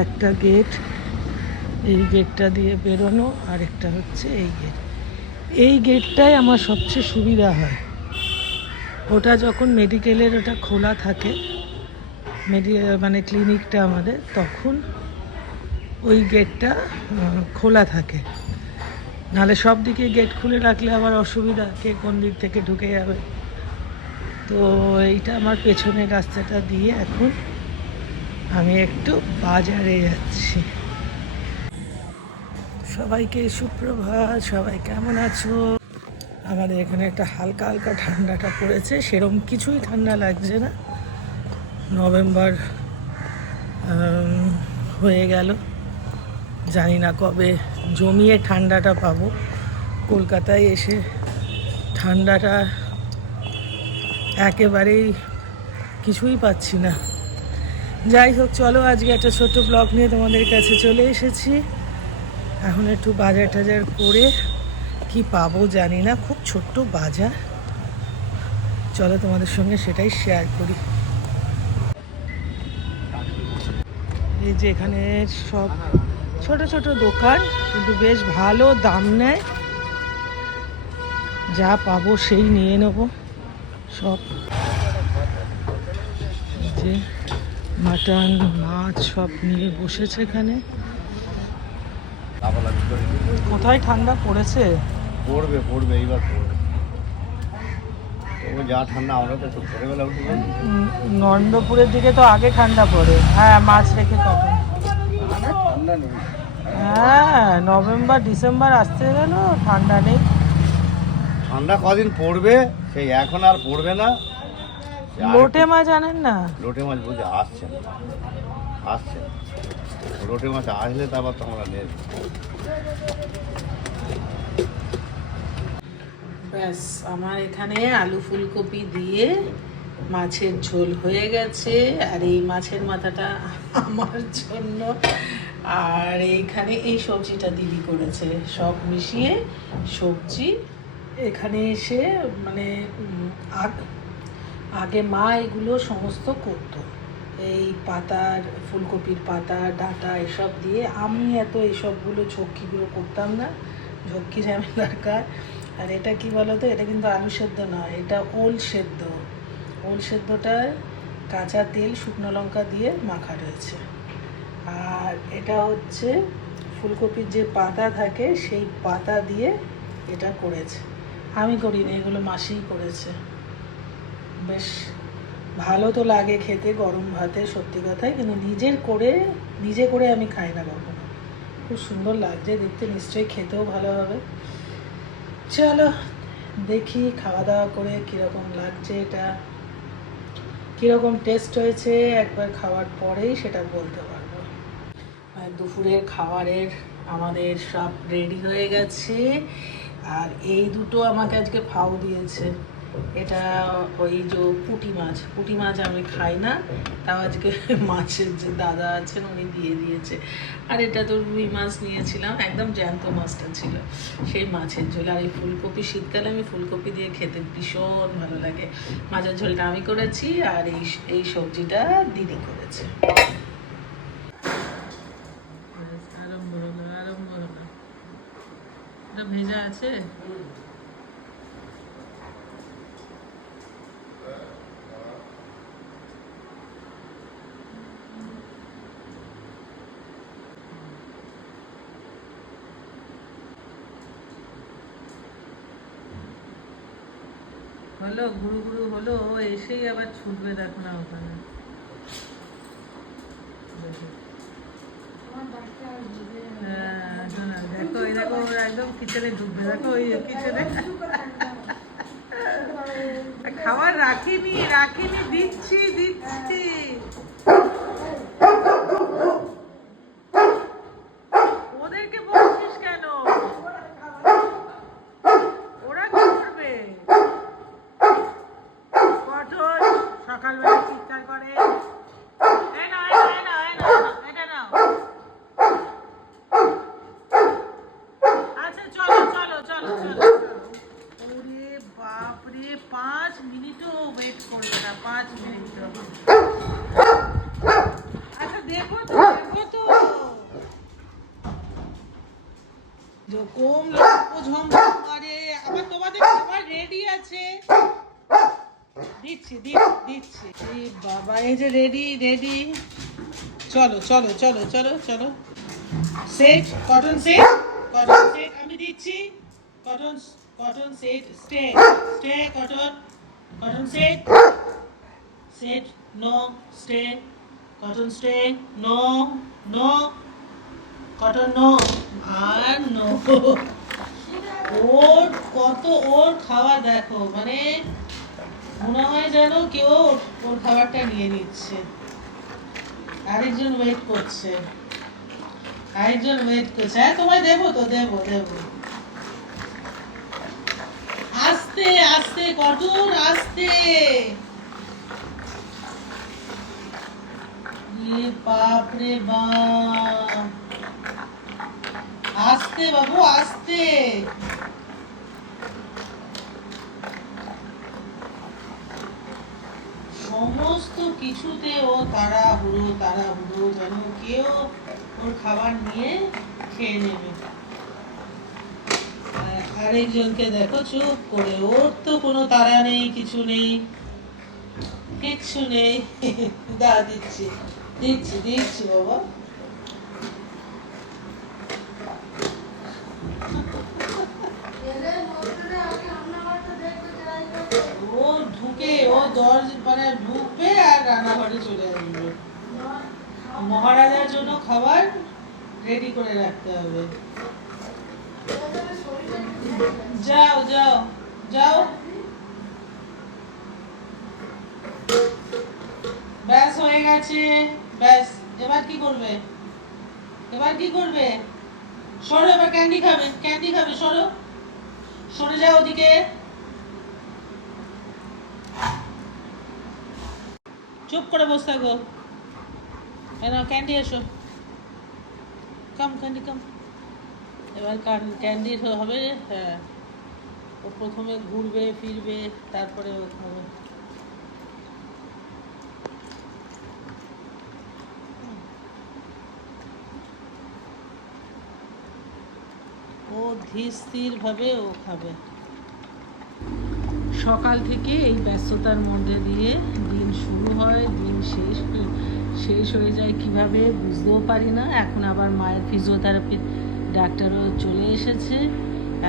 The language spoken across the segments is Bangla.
একটা গেট এই গেটটা দিয়ে বেরোনো আর একটা হচ্ছে এই গেট এই গেটটাই আমার সবচেয়ে সুবিধা হয়। ওটা যখন মেডিকেলের ওটা খোলা থাকে মেডি মানে ক্লিনিকটা আমাদের, তখন ওই গেটটা খোলা থাকে। নাহলে সব দিকে গেট খুলে রাখলে আবার অসুবিধা, কে কোন দিক থেকে ঢুকে যাবে। তো এইটা আমার পেছনের রাস্তাটা দিয়ে এখন আমি একটু বাজারে যাচ্ছি। সবাইকে সুপ্রভাত, সবাই কেমন আছো? আমাদের এখানে একটা হালকা হালকা ঠান্ডাটা পড়েছে সেরকম কিছুই ঠান্ডা লাগছে না। নভেম্বর হয়ে গেল। জানি না কবে জমিয়ে ঠান্ডাটা পাবো। কলকাতায় এসে ঠান্ডাটা একেবারেই কিছুই পাচ্ছি না। যাই হোক, চলো আজকে একটা ছোট্ট ব্লগ নিয়ে তোমাদের কাছে চলে এসেছি। এখন একটু বাজার টাজার করে কি পাবো জানি না, খুব ছোট্ট বাজার। চলো তোমাদের সঙ্গে সেটাই শেয়ার করি। এই যে এখানে সব ছোট ছোট দোকান, কিন্তু বেশ ভালো দাম নেয়। যা পাবো সেই নিয়ে নেব সব। যে মাটন মাছ সব নিয়ে বসেছে এখানে। কোথায় ঠান্ডা পড়েছে? পড়বে পড়বে এইবার পড়বে। যা ঠান্ডা আমরা তো একটু ভোরবেলা উঠে নন্দপুরের দিকে তো আগে ঠান্ডা পড়ে। হ্যাঁ মাছ রেখে কখন ঠান্ডা নেই হ্যাঁ নভেম্বর ডিসেম্বর আসতে গেল ঠান্ডা নেই। ঠান্ডা কদিন পড়বে সেই এখন আর পড়বে না। লোটে মাছ জানেন না? লোটে মাছ বুঝে আসছে আসছে। লোটে মাছ আসলে তারপর তো আমরা নেব। ব্যাস আমার এখানে আলু ফুলকপি দিয়ে মাছের ঝোল হয়ে গেছে আর এই মাছের মাথাটা আমার জন্য। আর এইখানে এই সবজিটা দিদি করেছে সব মিশিয়ে সবজি। এখানে এসে মানে আগ- মা এগুলো সমস্ত করতো। এই পাতার, ফুলকপির পাতা, ডাঁটা এসব দিয়ে আমি এত এইসবগুলো ঝক্কিগুলো করতাম না। ঝক্কি ঝামেলার কাজ আর এটা কি বলতো? এটা কিন্তু আলু সেদ্ধ নয়, এটা ওল সেদ্ধ। ওল সেদ্ধটায় কাঁচা তেল, শুকনো লঙ্কা দিয়ে মাখা রয়েছে। আর এটা হচ্ছে ফুলকপির যে পাতা থাকে, সেই পাতা দিয়ে এটা করেছে। আমি করিনি, এগুলো মাসিই করেছে। বেশ ভালো তো লাগে খেতে, গরম ভাতে, সত্যি কথাই। কিন্তু নিজের করে, নিজে করে আমি খাই না কখনো। খুব সুন্দর লাগছে, দেখতে নিশ্চয়ই খেতেও ভালো হবে। চলো, দেখি খাওয়া দাওয়া করে কীরকম লাগছে এটা। কীরকম টেস্ট হয়েছে, একবার খাওয়ার পরেই সেটা বলতে পারব। দুপুরের খাবারের আমাদের সব রেডি হয়ে গেছে। আর এই দুটো আমাকে আজকে ফাউ দিয়েছে। এটা ওই যে পুঁটি মাছ পুঁটি মাছ আমি খাই না। তাও আজকে মাছের যে দাদা আছেন উনি দিয়ে দিয়েছে। আর এটা তো রুই মাছ নিয়েছিলাম একদম জ্যান্ত মাছটা ছিল। সেই মাছের ঝোল। আর এই ফুলকপি শীতকালে আমি ফুলকপি দিয়ে খেতে ভীষণ ভালো লাগে। মাছের ঝোলটা আমি করেছি আর এই এই সবজিটা দিদি করেছে। আরম্ভ হলো আরম্ভ হলো। ভেজা আছে? হলো ঘুরু ঘুরু হলো ও এসেই আবার ছুটবে দেখো না ওখানে। দেখো। হ্যাঁ, দেখো ওরা একদম কিচেনে ঢুকবে। দেখো ওই কিচেনে। খাবার রাখিনি রাখিনি দিচ্ছি দিচ্ছি ওদেরকে বলছিস কেন ওরা কি করবে পটল সকালবেলা চিৎকার করে এই নাও, এই নাও, এই নাও, এই নাও, এটা নাও। আচ্ছা চলো চলো চলো চলো ওরে বাপরে পাঁচ মিনিটও ওয়েট করবে না পাঁচ মিনিট আচ্ছা দেখো তো দেখো তো আবার তোমাদের খাবার রেডি আছে। দিচ্ছি দিচ্ছি দিচ্ছি। বাবা যে রেডি রেডি চলো চলো চলো চলো চলো। Set cotton set cotton set আমি দিচ্ছি। Cotton cotton set stay stay cotton cotton set set no stay cotton stay no no cotton no আর নো ওর কত ওর খাওয়া দেখো মানে মনে হয় যেন কেউ ওর- খাবারটা নিয়ে নিচ্ছে। আরেকজন ওয়েট করছে। আরেকজন ওয়েট করছে। হ্যাঁ তোমায় দেবো তো, দেবো দেবো। আস্তে আস্তে কঠোর আস্তে। বাপ রে বাপ। আস্তে বাবু, আস্তে। সমস্ত কিছুতে ও তাড়াহুড়ো তাড়াহুড়ো যেন কেউ ওর খাবার নিয়ে খেয়ে নেবে। আর আরেকজনকে দেখো চুপ করে, ওর তো কোনো তারা নেই, কিছু নেই, কিচ্ছু নেই। দা দিচ্ছি দিচ্ছি দিচ্ছি বাবা। দর মানে ঢুকবে আর রান্নাঘরে চলে আসবে। মহারাজার জন্য খাবার রেডি করে রাখতে হবে। যাও যাও যাও। ব্যাস হয়ে গেছে। ব্যাস, এবার কি করবে? এবার কি করবে? সরো, এবার ক্যান্ডি খাবে ক্যান্ডি খাবে, সরো। সরে যাও ওদিকে। চুপ করে বসে থাকো। এনা ক্যান্ডি এসো। কাম ক্যান্ডি কাম এবার ক্যান্ডি হবে হ্যাঁ। ও প্রথমে ঘুরবে, ফিরবে, তারপরে ও খাবে। ও ধীর স্থির ভাবে ও খাবে। সকাল থেকে এই ব্যস্ততার মধ্যে দিয়ে শুরু হয়, দিন শেষ শেষ হয়ে যায় কীভাবে বুঝতেও পারি না। এখন আবার মায়ের ফিজিওথেরাপি ডাক্তারও চলে এসেছে।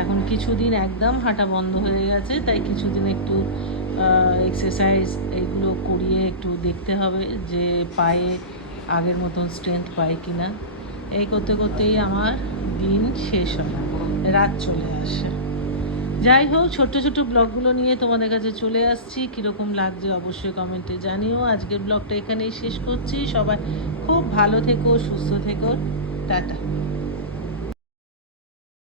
এখন কিছুদিন একদম হাঁটা বন্ধ হয়ে গেছে, তাই কিছুদিন একটু এক্সারসাইজ এগুলো করিয়ে একটু দেখতে হবে যে পায়ে আগের মতন স্ট্রেংথ পাই কি না এই করতে করতেই আমার দিন শেষ হয়, রাত চলে আসে। যাই হোক ছোট ছোট ব্লগগুলো নিয়ে তোমাদের কাছে চলে আসছি। কীরকম লাগছে অবশ্যই কমেন্টে জানিও। আজকের ব্লগটা এখানেই শেষ করছি। সবাই খুব ভালো থেকো, সুস্থ থেকো। টাটা।